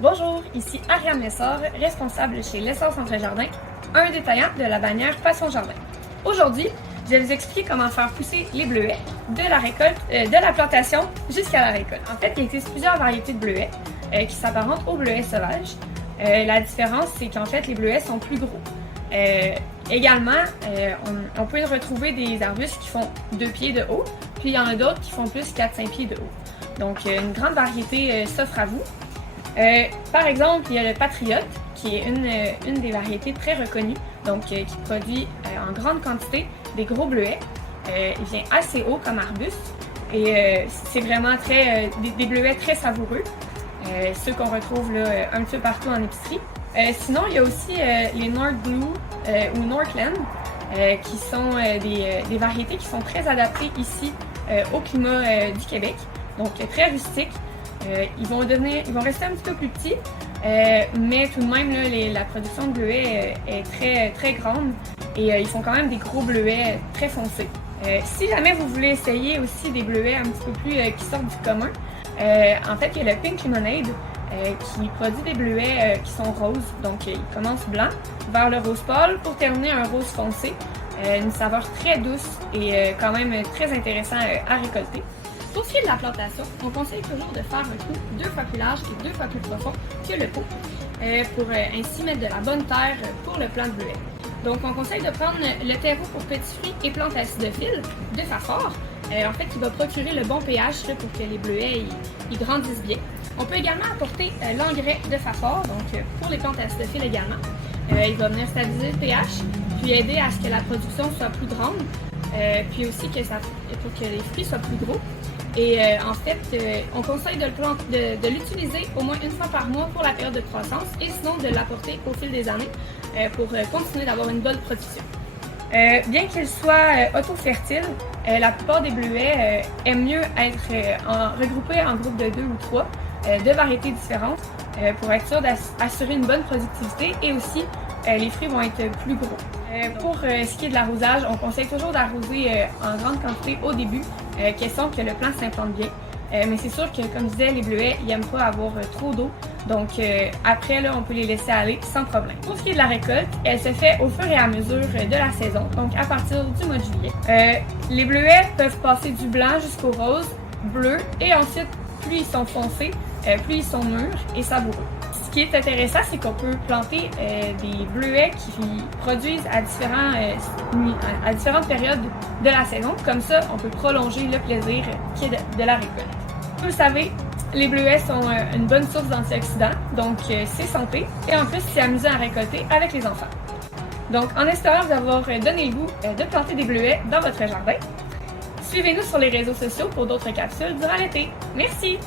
Bonjour, ici Ariane Lessard, responsable chez Lessard Centre Jardin, un détaillant de la bannière Passion Jardin. Aujourd'hui, je vais vous expliquer comment faire pousser les bleuets de la récolte, de la plantation jusqu'à la récolte. En fait, il existe plusieurs variétés de bleuets qui s'apparentent aux bleuets sauvages. La différence, c'est qu'en fait, les bleuets sont plus gros. Également, on peut retrouver des arbustes qui font 2 pieds de haut, puis il y en a d'autres qui font plus 4-5 pieds de haut. Donc, une grande variété s'offre à vous. Par exemple, il y a le Patriote, qui est une des variétés très reconnues, donc qui produit en grande quantité des gros bleuets. Il vient assez haut comme arbuste et c'est vraiment des bleuets très savoureux, ceux qu'on retrouve là, un peu partout en épicerie. Sinon, il y a aussi les North Blue ou Northland, qui sont des variétés qui sont très adaptées ici au climat du Québec, donc très rustiques. Ils vont rester un petit peu plus petits, mais tout de même, là, la production de bleuets est très grande et ils font quand même des gros bleuets très foncés. Si jamais vous voulez essayer aussi des bleuets un petit peu plus qui sortent du commun, en fait, il y a le Pink Lemonade qui produit des bleuets qui sont roses. Donc, ils commencent blanc vers le rose pâle pour terminer un rose foncé. Une saveur très douce et quand même très intéressant à récolter. Pour ce qui est de la plantation, on conseille toujours de faire un trou 2 fois plus large et 2 fois plus profond que le pot pour ainsi mettre de la bonne terre pour le plant de bleuets. Donc, on conseille de prendre le terreau pour petits fruits et plantes acidophiles de Fafor. En fait, il va procurer le bon pH pour que les bleuets ils grandissent bien. On peut également apporter l'engrais de Fafor, donc pour les plantes acidophiles également. Il va venir stabiliser le pH, puis aider à ce que la production soit plus grande, puis aussi pour que les fruits soient plus gros. Et en fait, on conseille de l'utiliser au moins une fois par mois pour la période de croissance et sinon de l'apporter au fil des années pour continuer d'avoir une bonne production. Bien qu'ils soient auto-fertiles, la plupart des bleuets aiment mieux être regroupés en groupes de 2 ou 3 de variétés différentes pour être sûr d'assurer une bonne productivité et aussi les fruits vont être plus gros. Pour ce qui est de l'arrosage, on conseille toujours d'arroser en grande quantité au début, question que le plant s'implante bien. Mais c'est sûr que, comme je disais, les bleuets, ils n'aiment pas avoir trop d'eau. Donc après, là, on peut les laisser aller sans problème. Pour ce qui est de la récolte, elle se fait au fur et à mesure de la saison, donc à partir du mois de juillet. Les bleuets peuvent passer du blanc jusqu'au rose, bleu, et ensuite, plus ils sont foncés, plus ils sont mûrs et savoureux. Ce qui est intéressant, c'est qu'on peut planter des bleuets qui produisent à différentes périodes de la saison. Comme ça, on peut prolonger le plaisir qui est de la récolte. Vous le savez, les bleuets sont une bonne source d'antioxydants, donc c'est santé. Et en plus, c'est amusant à récolter avec les enfants. Donc, en espérant vous avoir donné le goût de planter des bleuets dans votre jardin, suivez-nous sur les réseaux sociaux pour d'autres capsules durant l'été. Merci!